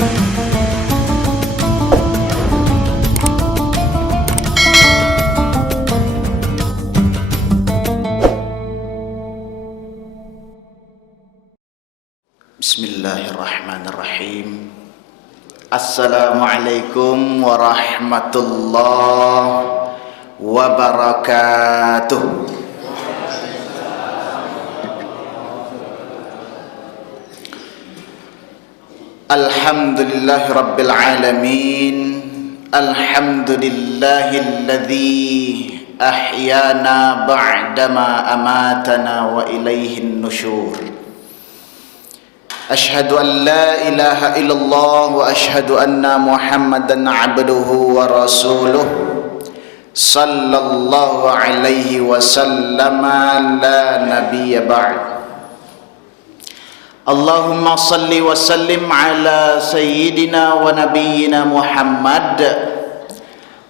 Bismillahirrahmanirrahim. Assalamualaikum warahmatullahi wabarakatuh. Alhamdulillahi rabbil alamin. Alhamdulillahilladzi ahyana ba'dama amatana wa ilaihin nusyur. Ashhadu an la ilaha illallah wa ashhadu anna Muhammadan abduhu wa rasuluh sallallahu alaihi wasallam la nabiyya ba'd. Allahumma salli wa sallim ala sayyidina wa nabiyyina Muhammad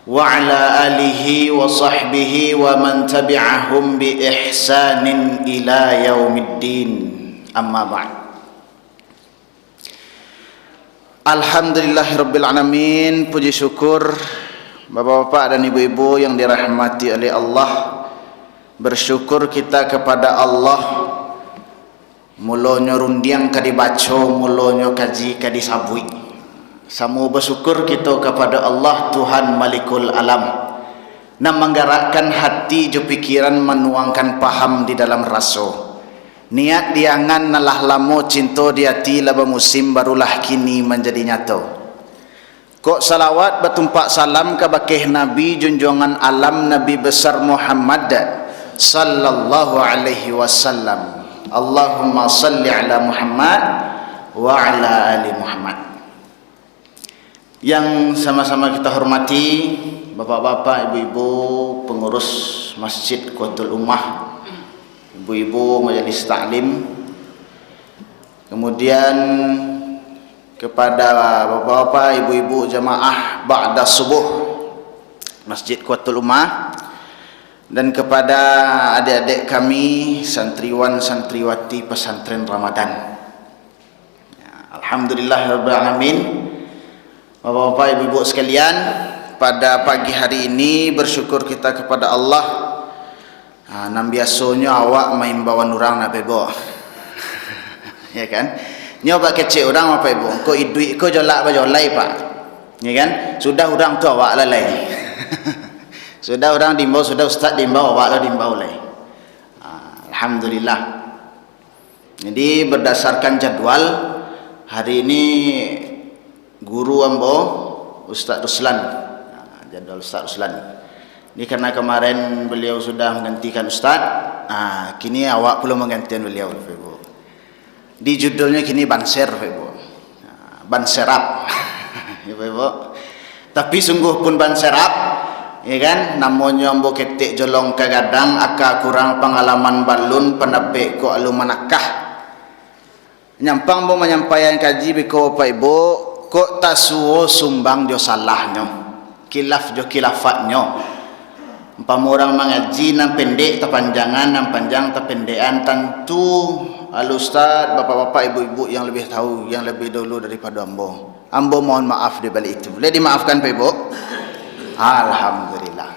wa ala alihi wa sahbihi wa man tabi'ahum bi ihsanin ila yaumiddin. Amma ba'd. Alhamdulillahirabbil alamin. Puji syukur Bapak-bapak dan ibu-ibu yang dirahmati oleh Allah. Bersyukur kita kepada Allah, mulonyo rundiang ka dibaca, mulonyo kaji ka disabui. Samu bersyukur kita kepada Allah Tuhan Malikul Alam, na menggerakkan hati jo pikiran, menuangkan paham di dalam rasa. Niat diangan nalah lamo cinta di hati laba musim barulah kini menjadi nyata. Kok salawat bertumpak salam ke bakih Nabi junjungan alam, Nabi besar Muhammad sallallahu alaihi wasallam. Allahumma salli ala Muhammad wa ala ali Muhammad. Yang sama-sama kita hormati bapak-bapak, ibu-ibu, pengurus Masjid Quwwatul Ummah, ibu-ibu majelis taklim, kemudian kepada bapak-bapak, ibu-ibu jamaah ba'da subuh Masjid Quwwatul Ummah, dan kepada adik-adik kami santriwan santriwati pesantren Ramadan. Alhamdulillahirabbil alamin. Bapak-bapak, ibu-ibu sekalian, pada pagi hari ini bersyukur kita kepada Allah. Nam biasanya awak main bawan orang nak pebo. Ya kan? Nyoba kecil orang apa ibu? Ko idui ko jolak bajolai pak. Ya kan? Sudah orang tu awak lalai. Sudah orang dimbau, sudah ustaz dimbau, awak lah dimbau lai. Alhamdulillah. Jadi berdasarkan jadwal hari ini guru ambo Ustaz Ruslan. Jadwal Ustaz Ruslan. Ini karena kemarin beliau sudah menggantikan Ustaz, kini awak perlu menggantikan beliau, Ibu. Di judulnya kini banser, Ibu. Banserap, Ibu. Tapi sungguh pun banserap, ya kan? Namanya ambo ketik jolong kagadang, aka kurang pengalaman balun, pendape ko alu manakah. Nyampang bo menyampaikan kaji biko Pak Ibu, kok tasuo sumbang jo salahnya, kilaf jo kilafatnya. Umpama orang mengaji nam pendek terpanjangan, nam panjang terpendekan, tentu al-ustaz, bapak-bapak, ibu-ibu yang lebih tahu, yang lebih dulu daripada ambo. Ambo mohon maaf di balik itu. Boleh dimaafkan Pak Ibu? Alhamdulillah.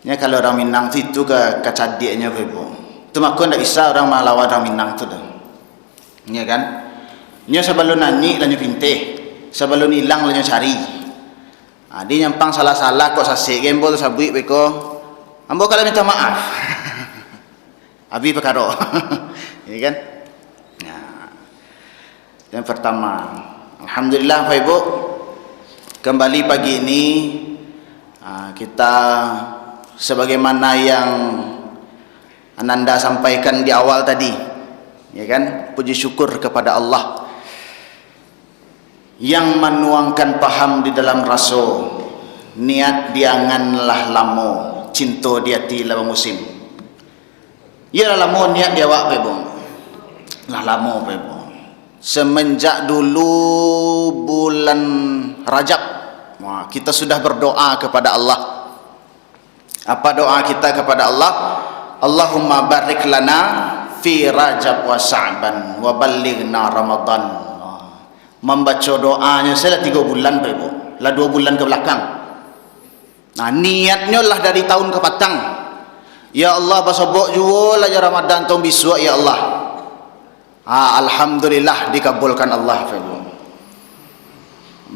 Ya kalau orang Minang itu ke kacadiknya Pak Ibu. Itu makanya tidak bisa orang melawan orang Minang itu dah. Ya kan? Nya sebelum nyanyi lanyo pintih, sebelum hilang lanyo cari. Dia nyampang salah-salah kok sasik gembol sabui beko. Ambo kalau minta maaf. Abi perkara. Ya kan? Nah. Yang pertama, alhamdulillah Pak Ibu, kembali pagi ini kita sebagaimana yang Ananda sampaikan di awal tadi, ya kan? Puji syukur kepada Allah yang menuangkan paham di dalam rasa, niat dianganlah lamo, cinta di hati lama musim. Ya lamo niat dia awak Ibu. Lah lamo Ibu. Semenjak dulu bulan Rajab, kita sudah berdoa kepada Allah. Apa doa kita kepada Allah? Allahumma barik lana fi Rajab wa Sa'ban wa ballighna Ramadan. membaca doanya saya 3 bulan Pak Ibu, lah 2 bulan ke belakang. Nah niatnya lah dari tahun ke patang, ya Allah basobok jua lah Ramadan tahun besok ya Allah. Alhamdulillah dikabulkan Allah Pak Ibu.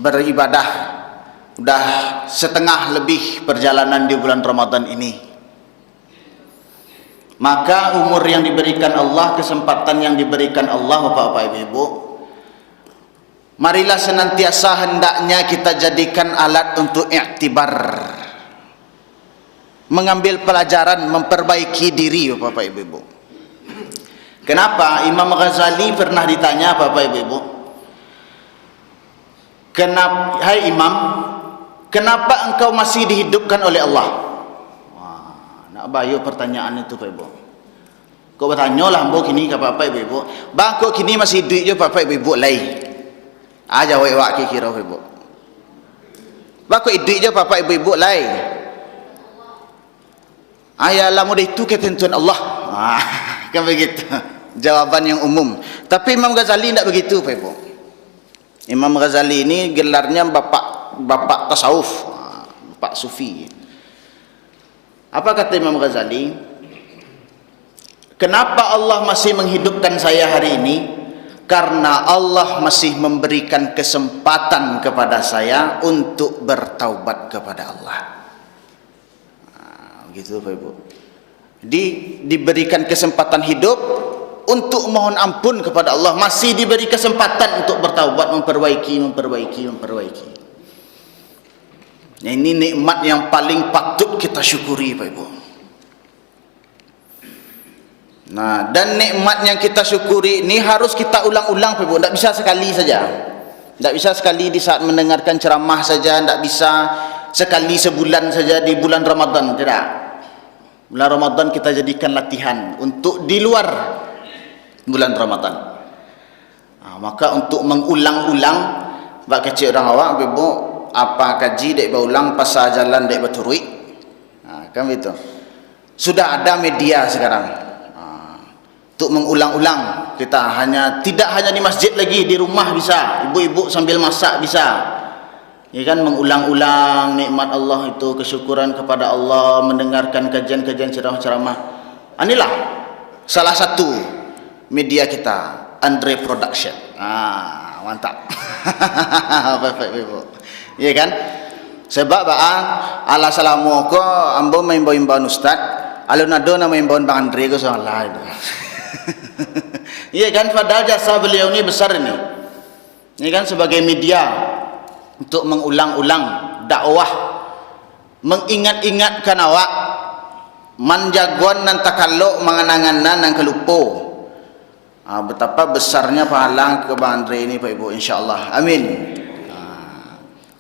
Beribadah udah setengah lebih perjalanan di bulan Ramadan ini. Maka umur yang diberikan Allah, kesempatan yang diberikan Allah Bapak-bapak Ibu-ibu, marilah senantiasa hendaknya kita jadikan alat untuk iktibar, mengambil pelajaran, memperbaiki diri Bapak Ibu-ibu. Kenapa? Imam Ghazali pernah ditanya Bapak Ibu-ibu, kenapa, hai Imam, kenapa engkau masih dihidupkan oleh Allah? Nak bayu pertanyaan itu Pak Ibu. Kau bertanya lah mbok kini ke Bapak Ibu. Bang kau kini masih hidup je Bapak Ibu lai. Aja wak kira Pak Ibu. Bang kau hidup je Bapak Ibu lai. Ayalah mudah itu ketentuan Allah. Kan begitu. Jawaban yang umum. Tapi Imam Ghazali tidak begitu Pak Ibu. Imam Ghazali ini gelarnya bapak tasawuf, bapak sufi. Apa kata Imam Ghazali? Kenapa Allah masih menghidupkan saya hari ini? Karena Allah masih memberikan kesempatan kepada saya untuk bertaubat kepada Allah. Begitu Pak Ibu. Diberikan kesempatan hidup untuk mohon ampun kepada Allah, masih diberi kesempatan untuk bertaubat, memperbaiki. Nah, ini nikmat yang paling patut kita syukuri Pak Ibu. Nah, dan nikmat yang kita syukuri ini harus kita ulang-ulang Pak Ibu. Tidak bisa sekali saja. Tidak bisa sekali di saat mendengarkan ceramah saja. Tidak bisa sekali sebulan saja di bulan Ramadan. Tidak. Bulan Ramadan kita jadikan latihan untuk di luar bulan Ramadan. Maka untuk mengulang-ulang bak kecil orang awak Pak Ibu, apa kaji dek berulang, pasal jalan dek berturui, kan begitu. Sudah ada media sekarang untuk mengulang-ulang. Kita tidak hanya di masjid lagi, di rumah bisa, ibu-ibu sambil masak bisa, ya kan, mengulang-ulang nikmat Allah itu, kesyukuran kepada Allah, mendengarkan kajian-kajian ceramah-ceramah. Inilah salah satu media kita, Andre Production. Mantap. Bapak Ibu. Ya kan? Sebab ala salamu ko ambo main-main ustaz, alun ado na main-main Bang Andre ko salah itu. Iya kan, padahal jasa beliau ini besar ini. Ini kan sebagai media untuk mengulang-ulang dakwah, mengingat-ingatkan awak manjagon nan takallo mangananganan nang kelupo. Betapa besarnya pahala ke Bang Andre ini Pak Ibu, insyaallah. Amin.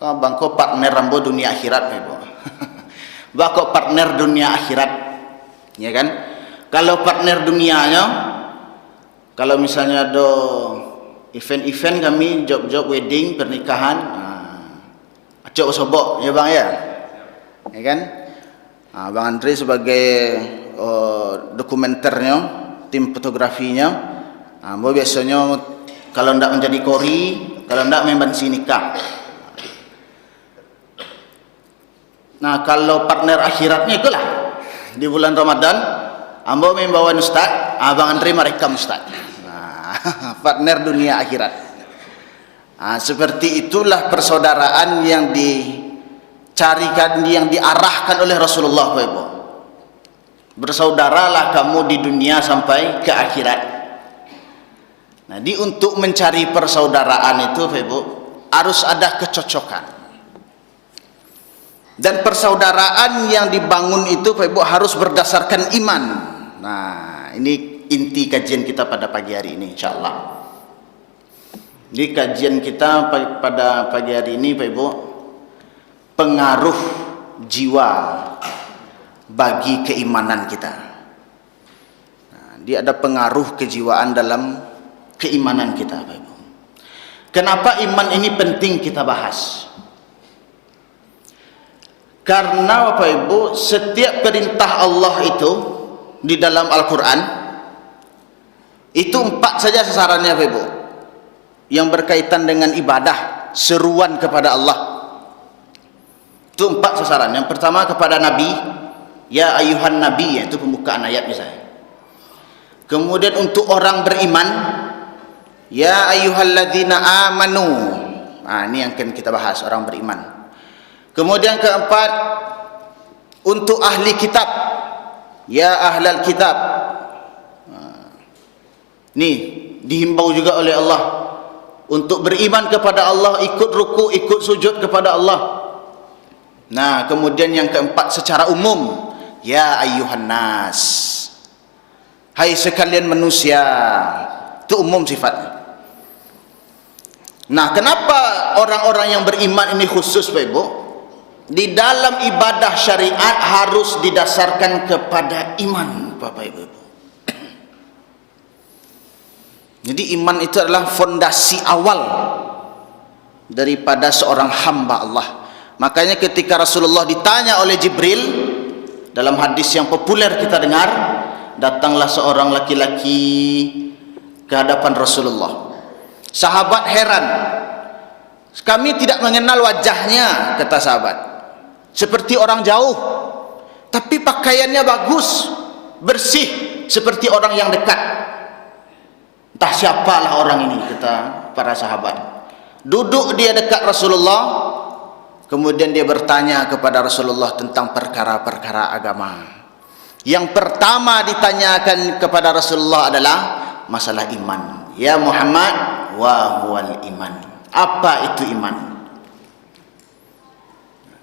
Bangko partner rambo dunia akhirat Ibu. Bangko partner dunia akhirat, ya kan? Kalau partner dunianya, kalau misalnya ada event-event kami, job-job wedding, pernikahan, acok sobok ya Bang ya, ya kan? Bang Andre sebagai dokumenternya, tim fotografinya, biasanya kalau ndak menjadi kori, kalau ndak membansi nikah. Nah, kalau partner akhiratnya itulah di bulan Ramadan, ambo membawa ustaz, Abang Andre merekam ustaz. Partner dunia akhirat. Seperti itulah persaudaraan yang dicarikan, yang diarahkan oleh Rasulullah Pak Ibu. Bersaudaralah kamu di dunia sampai ke akhirat. Nah, untuk mencari persaudaraan itu Pak Ibu harus ada kecocokan. Dan persaudaraan yang dibangun itu Pak Ibu harus berdasarkan iman. Nah, ini inti kajian kita pada pagi hari ini insyaallah. Di kajian kita pada pagi hari ini Pak Ibu, pengaruh jiwa bagi keimanan kita. Nah, dia ada pengaruh kejiwaan dalam keimanan kita Pak Ibu. Kenapa iman ini penting kita bahas? Karena Bapak Ibu, setiap perintah Allah itu di dalam Al-Quran itu 4 saja sasarannya Bapak Ibu. yang berkaitan dengan ibadah, seruan kepada Allah. Itu 4 sasaran. Yang pertama kepada Nabi, ya ayuhan Nabi, itu pembukaan ayat misalnya. Kemudian untuk orang beriman, ya ayyuhalladzina amanu. Ini yang akan kita bahas, orang beriman. Kemudian keempat, untuk ahli kitab, ya ahlal kitab. Ini dihimbau juga oleh Allah untuk beriman kepada Allah, ikut ruku, ikut sujud kepada Allah. Nah, kemudian yang keempat secara umum, ya ayyuhan nas, hai sekalian manusia. Itu umum sifatnya. Nah, kenapa orang-orang yang beriman ini khusus, Pak Ibu? Di dalam ibadah syariat harus didasarkan kepada iman, Bapak Ibu. Jadi iman itu adalah fondasi awal daripada seorang hamba Allah. Makanya ketika Rasulullah ditanya oleh Jibril, dalam hadis yang populer kita dengar, datanglah seorang laki-laki ke hadapan Rasulullah. Sahabat heran, kami tidak mengenal wajahnya, kata sahabat, seperti orang jauh, tapi pakaiannya bagus, bersih, seperti orang yang dekat. Entah siapalah orang ini, kata para sahabat. Duduk dia dekat Rasulullah, kemudian dia bertanya kepada Rasulullah tentang perkara-perkara agama. Yang pertama ditanyakan kepada Rasulullah adalah masalah iman. Ya Muhammad, wa huwal iman. Apa itu iman?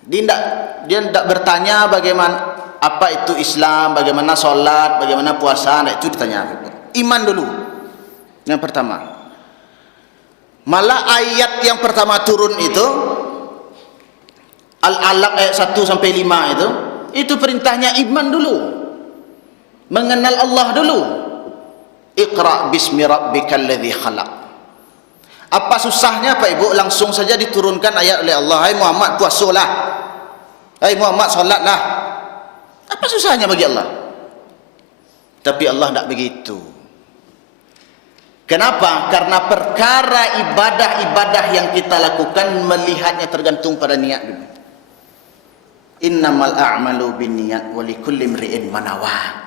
Dia tidak bertanya bagaimana apa itu Islam, bagaimana solat, bagaimana puasa. Nah, itu ditanya. Iman dulu. Yang pertama. Malah ayat yang pertama turun itu, Al-Alaq ayat 1 sampai 5 itu perintahnya iman dulu. Mengenal Allah dulu. Iqra bismi rabbikal ladzi khalaq. Apa susahnya Pak Ibu? Langsung saja diturunkan ayat oleh Allah, hai Muhammad puasalah, hai Muhammad salatlah. Apa susahnya bagi Allah? Tapi Allah tidak begitu. Kenapa? Karena perkara ibadah-ibadah yang kita lakukan melihatnya tergantung pada niat dulu. Innamal a'malu binniyat wa likulli imri'in ma nawa.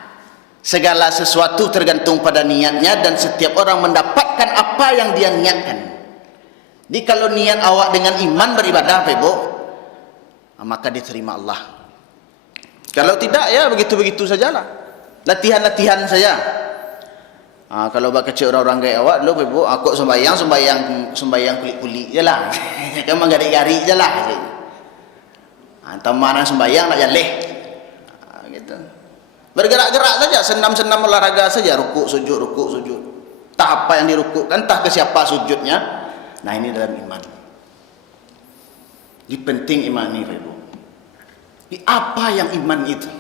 Segala sesuatu tergantung pada niatnya, dan setiap orang mendapatkan apa yang dia niatkan. Jadi kalau niat awak dengan iman beribadah, Pak Ibu, maka diterima Allah. Kalau tidak, ya begitu-begitu sajalah. Latihan-latihan saja. Kalau bak kecil orang-orang kayak awak dulu, Pak Ibu, aku sembahyang kulit-kulit je lah. Kan menggari-gari je lah. Entah mana sembahyang nak jaleh. Gitu. Bergerak-gerak saja, senam-senam olahraga saja, rukuk sujud. Entah apa yang dirukukkan, entah ke siapa sujudnya. Nah, ini dalam iman. Ini penting iman ini, Pak Ibu. Ini apa yang iman itu?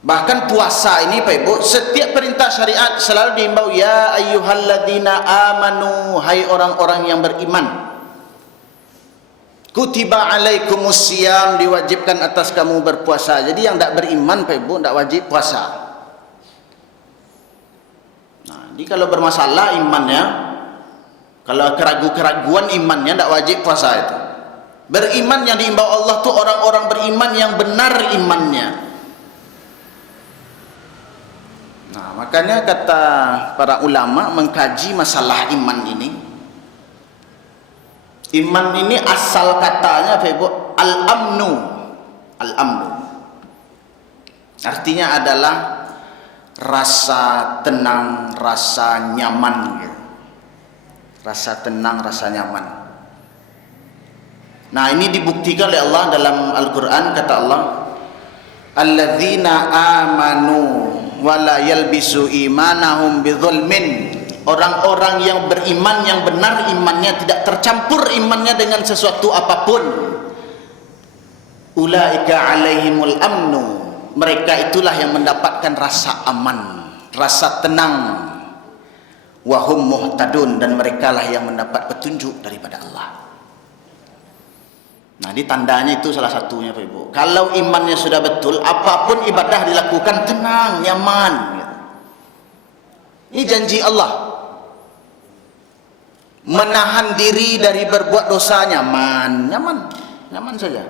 Bahkan puasa ini, Pak Ibu, setiap perintah syariat selalu diimbau, ya ayyuhalladzina amanu, hai orang-orang yang beriman. Kutiba alaikumusiyam, diwajibkan atas kamu berpuasa. Jadi yang tidak beriman, Pak Ibu, tidak wajib puasa. Nah, jadi kalau bermasalah imannya, kalau keraguan imannya, tidak wajib puasa itu. Beriman yang diimbau Allah itu orang-orang beriman yang benar imannya. Nah, makanya kata para ulama mengkaji masalah iman ini. Iman ini asal katanya, Pak Ibu, al-amnu. Al-amnu artinya adalah rasa tenang, rasa nyaman gitu. Rasa tenang, rasa nyaman. Nah, ini dibuktikan oleh Allah dalam Al-Quran. Kata Allah, alladzina amanu wa la yalbisu imanahum bidzulmin. Orang-orang yang beriman, yang benar imannya, tidak tercampur imannya dengan sesuatu apapun. Ulaika alaihimul amnu. Mereka itulah yang mendapatkan rasa aman, rasa tenang. Wahum muhtadun, dan merekalah yang mendapat petunjuk daripada Allah. Nah, ini tandanya itu salah satunya, Pak Ibu. Kalau imannya sudah betul, apapun ibadah dilakukan tenang, nyaman. Ini janji Allah. menahan diri dari berbuat dosa nyaman saja.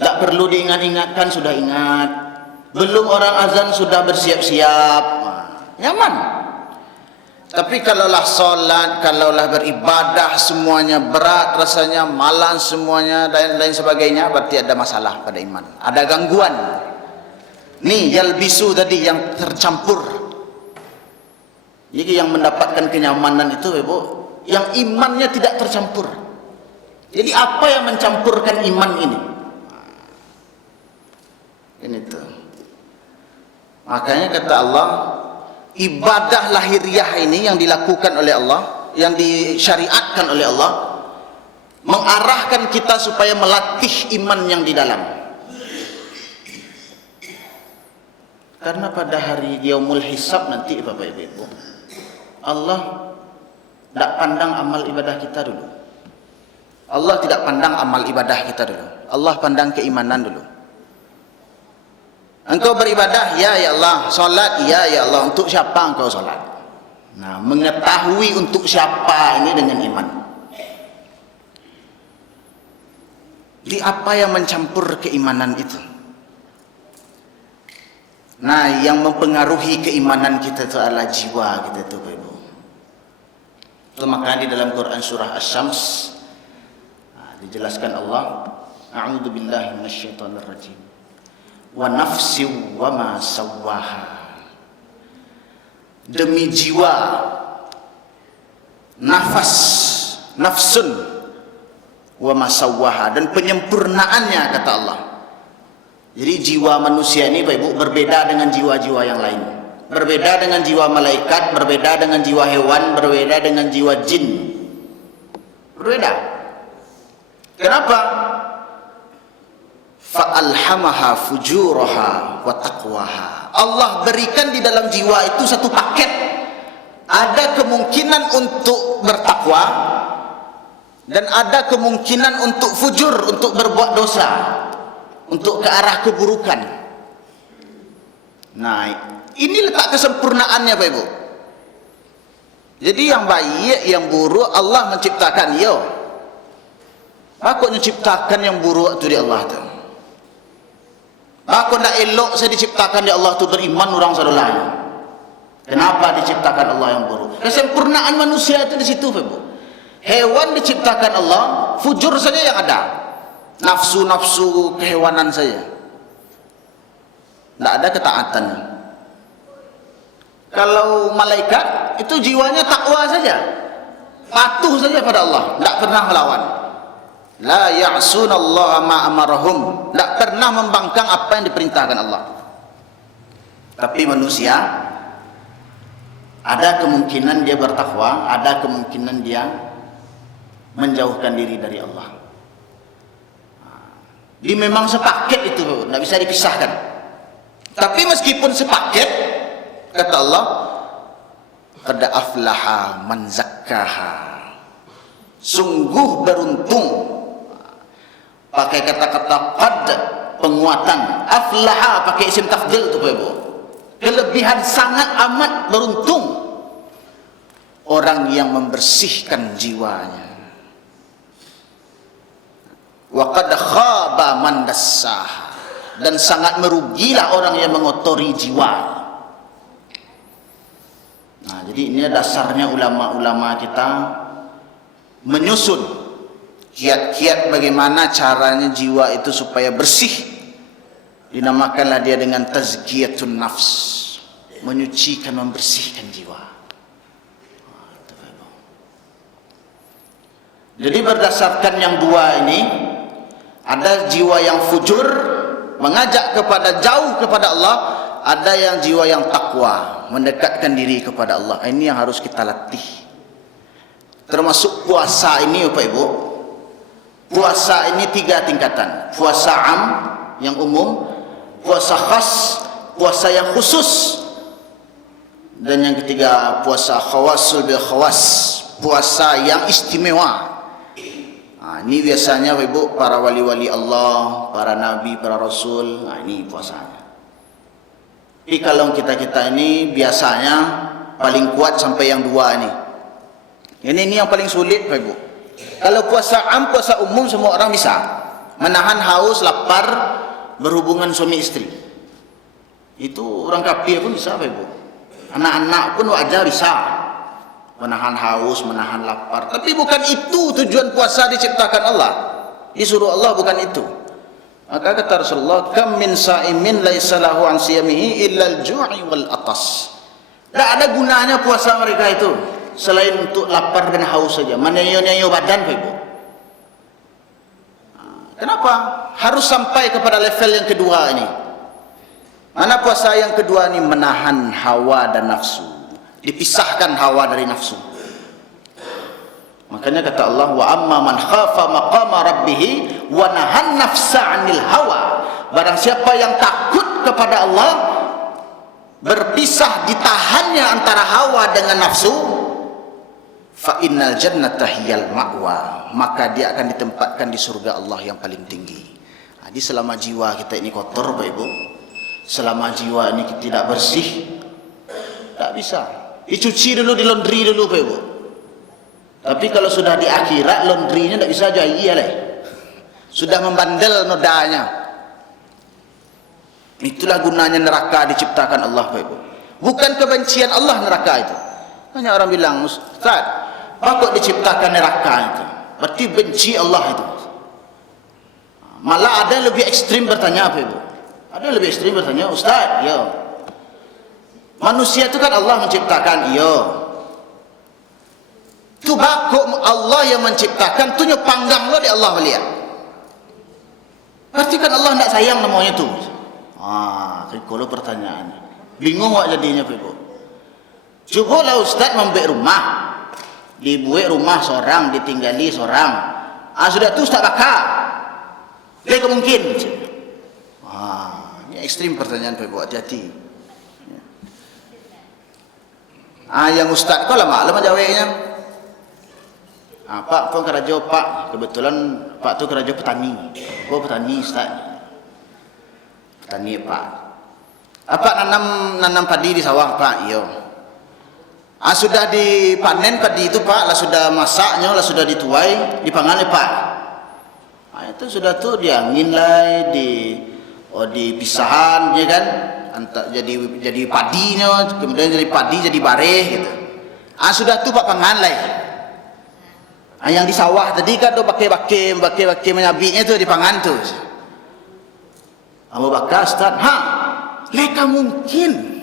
Tak perlu diingat-ingatkan, sudah ingat. Belum orang azan sudah bersiap-siap, nyaman. Tapi kalaulah solat, kalaulah beribadah semuanya berat rasanya, malas semuanya dan lain sebagainya, berarti ada masalah pada iman, ada gangguan. Nih yalbisu tadi yang tercampur. Jadi yang mendapatkan kenyamanan itu Ibu, yang imannya tidak tercampur. Jadi apa yang mencampurkan iman ini? Ini tuh. Makanya kata Allah, ibadah lahiriah ini yang dilakukan oleh Allah, yang disyariatkan oleh Allah, mengarahkan kita supaya melatih iman yang di dalam. Karena pada hari yaumul hisab nanti Bapak Ibu, Allah tidak pandang amal ibadah kita dulu. Allah tidak pandang amal ibadah kita dulu. Allah pandang keimanan dulu. Engkau beribadah, ya Allah. Salat, ya Allah. Untuk siapa engkau salat? Nah, mengetahui untuk siapa ini dengan iman. Jadi apa yang mencampur keimanan itu? Nah, yang mempengaruhi keimanan kita itu adalah jiwa kita itu, Bapak Ibu. Itu makanya di dalam Quran surah Asy-Syams dijelaskan Allah, a'udzu billahi minasyaitonir rajim. Wa nafsi wa ma sawwaha. Demi jiwa, nafsun wa ma sawwaha, dan penyempurnaannya kata Allah. Jadi jiwa manusia ini Bapak Ibu berbeda dengan jiwa-jiwa yang lain. Berbeda dengan jiwa malaikat, berbeda dengan jiwa hewan, berbeda dengan jiwa jin. Berbeda. Kenapa? Fa'alhamaha fujuraha wa taqwaha. Allah berikan di dalam jiwa itu satu paket. Ada kemungkinan untuk bertakwa dan ada kemungkinan untuk fujur, untuk berbuat dosa, untuk ke arah keburukan. Nah, ini letak kesempurnaannya Bapak Ibu. Jadi yang baik, yang buruk Allah menciptakan. Yo, aku menciptakan yang buruk itu di Allah tu. Aku nak elok saya diciptakan di Allah tu beriman orang saudara. Kenapa diciptakan Allah yang buruk? Kesempurnaan manusia itu di situ Bapak Ibu. Hewan diciptakan Allah, fujur saja yang ada. Nafsu-nafsu kehewanan saja, tidak ada ketaatannya. Kalau malaikat itu jiwanya takwa saja, patuh saja pada Allah, tidak pernah melawan. La ya'sunallaha ma amarahum, tidak pernah membangkang apa yang diperintahkan Allah. Tapi manusia ada kemungkinan dia bertakwa, ada kemungkinan dia menjauhkan diri dari Allah. Dia memang sepaket itu, tidak bisa dipisahkan. Tapi meskipun sepaket, kata Allah, qad aflaha man zakkaha. Sungguh beruntung. Pakai kata-kata qad, penguatan. Aflaha pakai isim tafdhil itu Bapak Ibu. Kelebihan sangat amat beruntung orang yang membersihkan jiwanya. Wa qad khaba man dassaha, dan sangat merugilah orang yang mengotori jiwa. Nah, jadi ini dasarnya ulama-ulama kita menyusun kiat-kiat bagaimana caranya jiwa itu supaya bersih. Dinamakanlah dia dengan tazkiyatun nafs, menyucikan, membersihkan jiwa. Jadi berdasarkan yang dua ini, ada jiwa yang fujur mengajak kepada jauh kepada Allah, ada yang jiwa yang takwa mendekatkan diri kepada Allah. Ini yang harus kita latih. Termasuk puasa ini Bapak Ibu. Puasa ini 3 tingkatan. Puasa am yang umum, puasa khas, puasa yang khusus, dan yang ketiga puasa khawasul bil khawas, puasa yang istimewa. Ini biasanya Ibu para wali-wali Allah, para nabi, para rasul. Nah, ini puasanya. Tapi kalau kita ini biasanya paling kuat sampai yang 2 ini. Ini yang paling sulit, Bapak Ibu. Kalau puasa am, puasa umum semua orang bisa. Menahan haus, lapar, berhubungan suami istri. Itu orang kafir pun bisa, Bapak Ibu. Anak-anak pun wajar bisa. Menahan haus, menahan lapar. Tapi bukan itu tujuan puasa diciptakan Allah. Disuruh Allah bukan itu. Maka kata Rasulullah, kam min sa'imin laisa lahu an siyamihi illa al-ju'i wal atas. Tak ada gunanya puasa mereka itu selain untuk lapar dan haus saja, menyayo-nyayo badan, Bapak Ibu. Kenapa? Harus sampai kepada level yang kedua ini. Mana puasa yang kedua ini? Menahan hawa dan nafsu. Dipisahkan hawa dari nafsu. Makanya kata Allah, wa amma man khafa maqama rabbih wa nahan nafsa 'anil hawa. Barang siapa yang takut kepada Allah, berpisah, ditahannya antara hawa dengan nafsu, fa innal jannata hiyal ma'wa, maka dia akan ditempatkan di surga Allah yang paling tinggi. Jadi selama jiwa kita ini kotor, Bapak Ibu, selama jiwa ini tidak bersih, tak bisa. Dicuci dulu, di laundry dulu, Bapak Ibu. Tapi kalau sudah di akhirat, laundrynya tidak bisa jahit ya, sudah membandel nodanya. Itulah gunanya neraka diciptakan Allah, Bapak Ibu. Bukan kebencian Allah neraka itu. Hanya orang bilang, Ustaz, apa kok diciptakan neraka itu? Berarti benci Allah itu. Malah ada lebih ekstrim bertanya, Bapak Ibu. Ada lebih ekstrim bertanya, Ustaz, ya, manusia itu kan Allah menciptakan, iya. Tu bakok Allah yang menciptakan, tu nyepanggang lo di Allah melihat. Berarti kan Allah tidak sayang namanya tu. Kalau pertanyaannya bingung wak jadinya, Bapak Ibu. Cobalah Ustaz membuat rumah, dibuat rumah seorang, ditinggali seorang. Sudah tu Ustaz bakar. Dia mungkin. Ini ekstrim pertanyaan, Bapak Ibu, hati-hati. Yang Ustaz kau lama jawabnya. Pak pun keraja, Pak, kebetulan Pak tu keraja petani. Kau petani, Ustaz. Petani, Pak. Apa nanam padi di sawah, Pak? Iya. Sudah dipanen padi itu, Pak, lah sudah masaknya, lah sudah dituai, dipangan, Pak. Itu sudah tuh diangin lah, dipisahan, ya kan? Jadi padinya, kemudian jadi padi jadi bareh gitu. Sudah tuh Pak pangan lah. Yang di sawah tadi kan tuh pakai menyabitnya tuh dipangan tuh. Abu Bakar, Ustaz, leka mungkin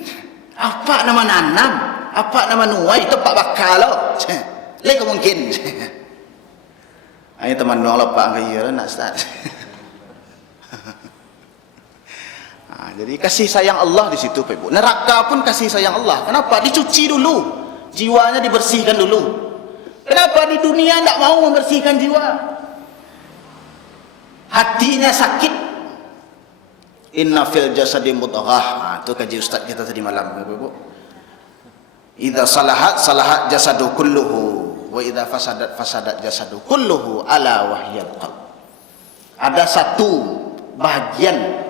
apa nama nanam, apa nama nuai itu Pak Bakar loh. Leka mungkin. Ayo teman nolak Pak kaya nak, Ustaz. Jadi kasih sayang Allah di situ, Pak Ibu. Neraka pun kasih sayang Allah. Kenapa? Dicuci dulu, jiwanya dibersihkan dulu. Kenapa di dunia tidak mau membersihkan jiwa? Hatinya sakit. Inna fil jasadi mudghah. Itu kaji Ustaz kita tadi malam, Bapak Ibu. Idza salahat jasadu kulluhu, wa idza fasadat jasadu kulluhu, ala wahyal qalb. Ada satu bahagian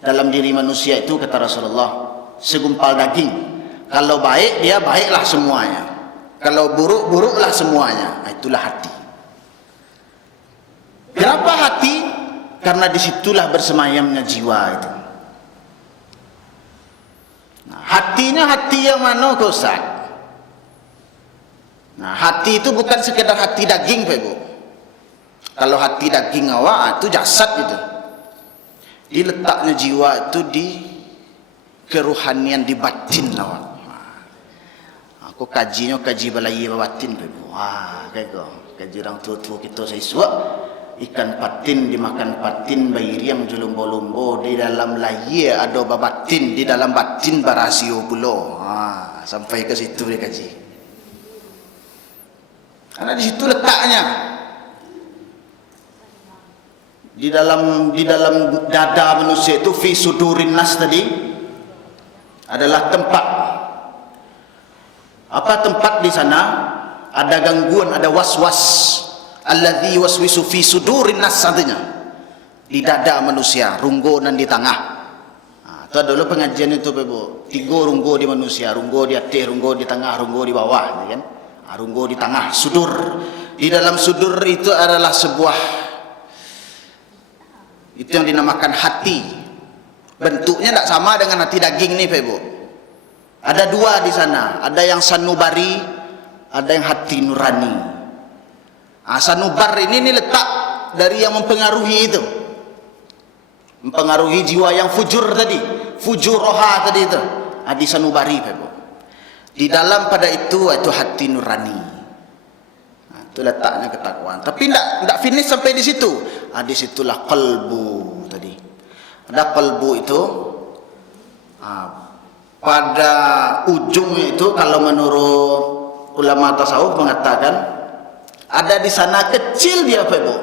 dalam diri manusia itu, kata Rasulullah, segumpal daging. Kalau baik, dia baiklah semuanya. Kalau buruk, buruklah semuanya. Itulah hati. Kenapa hati? Karena disitulah bersemayamnya jiwa itu. Hatinya hati yang mana, Ustaz? Hati itu bukan sekedar hati daging, Pak Ibu. Kalau hati daging awak, itu jasad itu. Diletaknya jiwa itu di keruhanian, di batin awak. Aku kaji balai batin, Pak Ibu. Kaji orang tua kita saya suap. Ikan patin dimakan patin, bayi riang jelumbo-lumbo, di dalam layar ada batin, di dalam batin barasio pulo. Sampai ke situ dia kaji. Karena di situ letaknya. Di dalam dada manusia itu, fi sudurin nas tadi adalah tempat. Apa tempat di sana? Ada gangguan, ada was-was. Alladzi waswisu fi sudurin nas, artinya di dada manusia, runggo dan di tengah. Itu dulu pengajian itu, Ibu. 3 runggo di manusia, runggo di hati, runggo di tengah, runggo di bawah, kan? Runggu di tengah, sudur. Di dalam sudur itu adalah sebuah, itu yang dinamakan hati. Bentuknya tidak sama dengan hati daging nih, Pak Ibu. Ada dua di sana, ada yang sanubari, ada yang hati nurani. Sanubar ini letak dari yang mempengaruhi itu, mempengaruhi jiwa yang fujur tadi, fujuroha tadi itu. Di sanubari, Pak Ibu. Di dalam pada itu hati nurani. Itu letaknya ketakwaan. Tapi tidak finish sampai di situ. Di situlah qalbu tadi. Ada qalbu itu, pada ujungnya itu kalau menurut ulama tasawuf mengatakan ada di sana kecil dia, Pak Ibu.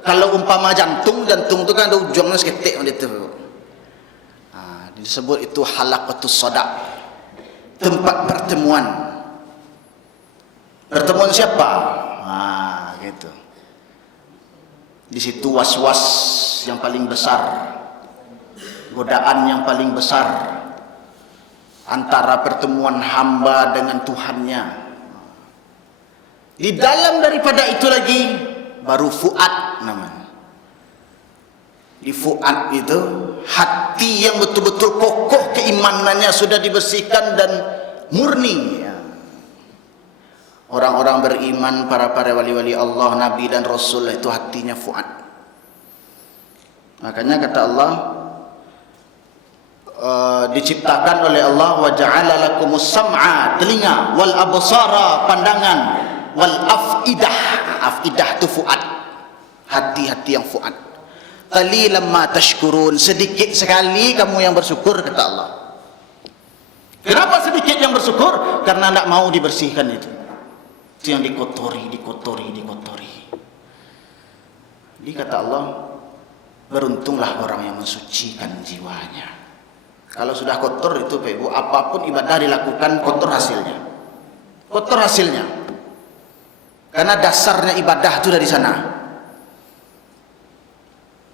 Kalau umpama jantung itu kan ada ujungnya seketik gitu, Pak Ibu. Disebut itu halaqatus sada, tempat pertemuan. Pertemuan siapa? Gitu. Di situ was-was yang paling besar, godaan yang paling besar antara pertemuan hamba dengan Tuhannya. Di dalam daripada itu lagi baru fuad namanya. Di fuad itu hati yang betul-betul kokoh keimanannya sudah dibersihkan dan murni. Orang-orang beriman, para wali-wali Allah, Nabi dan Rasul, itu hatinya fuad. Makanya kata Allah, diciptakan oleh Allah, wa ja'ala lakumus sam'a, telinga, wal absara, pandangan, wal afidah. Afidah itu fuad, hati-hati yang fuad. Qalilan ma tashkurun, sedikit sekali kamu yang bersyukur, kata Allah. Kenapa sedikit yang bersyukur? Karena tidak mau dibersihkan itu yang dikotori. Jadi kata Allah, beruntunglah orang yang mensucikan jiwanya. Kalau sudah kotor itu, Pak Ibu, apapun ibadah dilakukan kotor hasilnya. Kotor hasilnya. Karena dasarnya ibadah itu dari sana.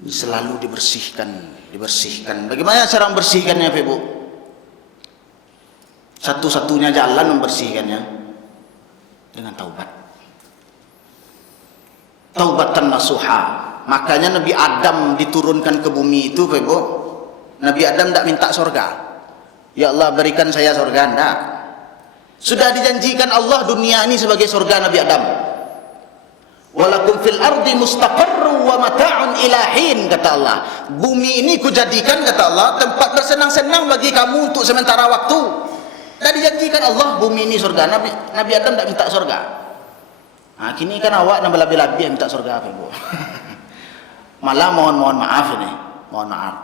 Selalu dibersihkan. Bagaimana cara membersihkannya, Pak Ibu? Satu-satunya jalan membersihkannya dengan taubat. Taubatan nasuha. Makanya Nabi Adam diturunkan ke bumi itu, Pak Ibu. Nabi Adam tidak minta surga. Ya Allah, berikan saya surga. Tidak. Sudah dijanjikan Allah dunia ini sebagai surga Nabi Adam. Walakum fil ardi mustaqarru wa mata'un ilahin, kata Allah. Bumi ini kujadikan, kata Allah, tempat bersenang-senang bagi kamu untuk sementara waktu. Dan dijanjikan Allah bumi ini surga. Nabi Adam tidak minta surga. Kini kan awak nak berlebih-lebih minta surga, apa Ibu? Malah mohon maaf ini, mohon maaf.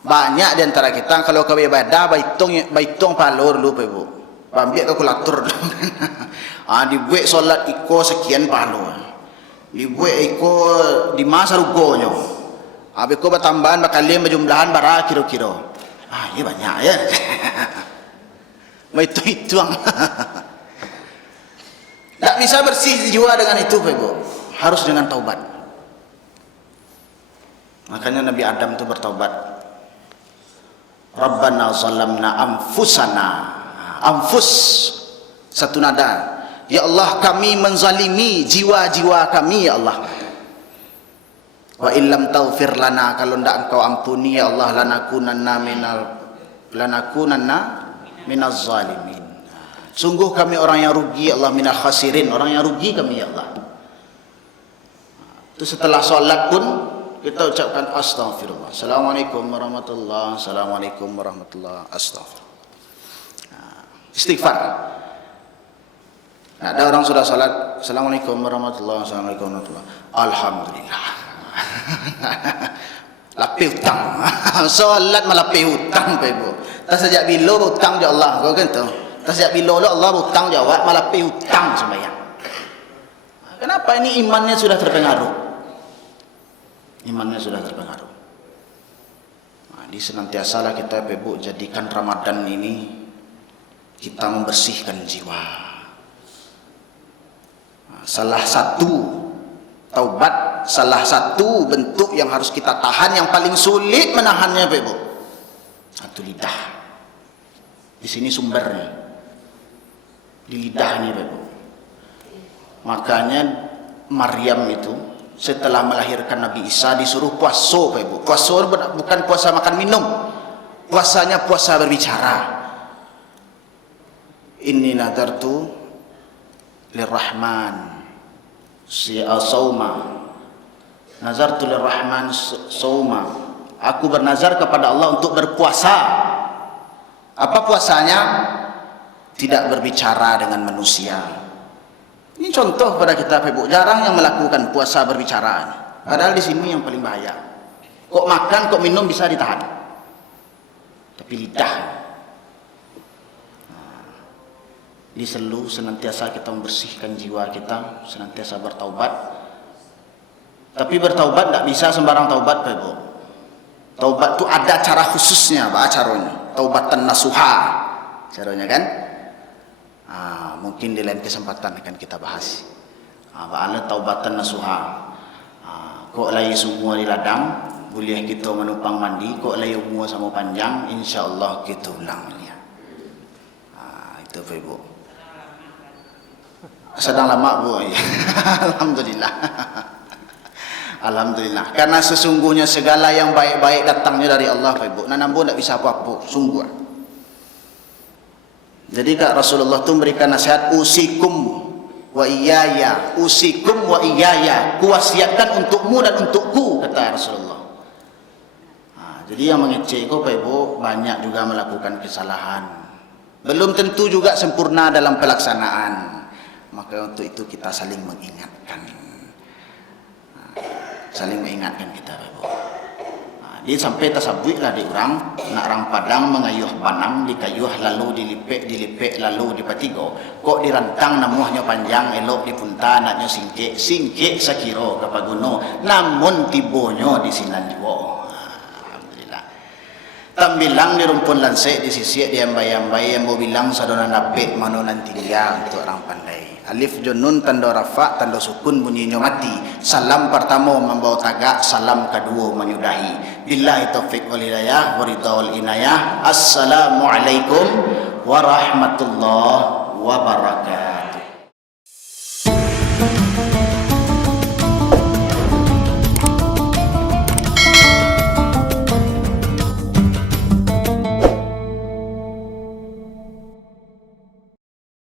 Banyak di antara kita kalau kau ibadah baitung palur dulu, Pak Ibu. Ambil kalkulator. Dibuat solat iko sekian palu. Dibuat iko di masa rugonya. Habis ko bertambahan bakalian berjumlahan bara kira-kira. Ini banyak ya. Hitung. Tak bisa bersih jiwa dengan itu, Pak Ibu. Harus dengan taubat. Makanya Nabi Adam itu bertaubat. Rabbana zalamna anfusana. Anfus, satu nada. Ya Allah, kami menzalimi jiwa-jiwa kami, ya Allah. Wa illam taghfir lana, kalau tidak Engkau ampuni, ya Allah, lanakunanna minaz zalimin. Sungguh kami orang yang rugi, Allah, minal khasirin, orang yang rugi kami, ya Allah. Itu setelah sholat pun kita ucapkan astaghfirullah. Assalamualaikum warahmatullahi wabarakatuh. Assalamualaikum warahmatullahi wabarakatuh. Istighfar. Ada orang sudah salat, Assalamualaikum warahmatullahi wabarakatuh. Assalamualaikum warahmatullahi wabarakatuh. Alhamdulillah. Lapih hutang. Salat malapih hutang, Pak Ibu. Tak sejak bila hutang je Allah, kau kan tu. Tak sejak bila Allah hutang jawab malapih hutang sembahyang. Kenapa ini imannya sudah terpengaruh? Imannya sudah terpengaruh. Di senantiasalah kita, Pak Ibu, jadikan Ramadan ini kita membersihkan jiwa. Salah satu taubat, salah satu bentuk yang harus kita tahan, yang paling sulit menahannya, Pak Ibu, satu lidah. Di sini sumbernya, di lidah ini, Pak Ibu. Makanya Maryam itu setelah melahirkan Nabi Isa disuruh puasa, Pak Ibu. Puasa bukan puasa makan minum. Puasanya puasa berbicara. Inni nadartu lirrahman sauma. Nazartu lirrahman sauma. Aku bernazar kepada Allah untuk berpuasa. Apa puasanya? Tidak berbicara dengan manusia. Ini contoh pada kita, Pak Ibu. Jarang yang melakukan puasa berbicara. Padahal di sini yang paling bahaya. Kok makan, kok minum bisa ditahan. Tapi lidah. Di selalu senantiasa kita membersihkan jiwa kita, senantiasa bertaubat. Tapi bertaubat tidak bisa sembarang taubat, Pak Ibu. Taubat itu ada cara khususnya, Pak, caranya. Taubatan nasuha, caranya kan? Mungkin di lain kesempatan akan kita bahas. Bagaimana taubatan nasuha. Kok lagi semua di ladang, boleh kita menumpang mandi. Kok lagi umur sama panjang, insyaAllah kita ulang. Itu Pak Ibu. Sedang lama Bu. Alhamdulillah. Alhamdulillah. Karena sesungguhnya segala yang baik-baik datangnya dari Allah, Pak Ibu. Nanambu tidak bisa apa-apa, sungguh. Jadi Kak Rasulullah itu memberikan nasihat, usikum wa iyaya, usikum wa iyaya, kuwasiatkan untukmu dan untukku, kata Rasulullah. Jadi yang mengecek Pak Ibu banyak juga melakukan kesalahan. Belum tentu juga sempurna dalam pelaksanaan. Maka untuk itu kita saling mengingatkan. Saling mengingatkan kita, Pak Ibu. Jadi sampai tasabbuh lah di orang, nak orang Padang mengayuh panang, dikayuh lalu dilipek lalu dipatigo. Kok dirantang namuhnya panjang, elok dipunta, naknya singkek sakiro kapaguno, namun tibonyo di sinan jiwo. Alhamdulillah. Tambilang di rumpun lansek di sisi di ambai-ambai yang mau bilang sadona napek mano nanti dia untuk orang pandai. Alif junun tanda rafa tanda sukun bunyinya mati. Salam pertama membawa tagak, salam kedua menyudahi. Billahi taufiq wal hidayah wa ridha wal inayah. Assalamualaikum warahmatullahi wabarakatuh.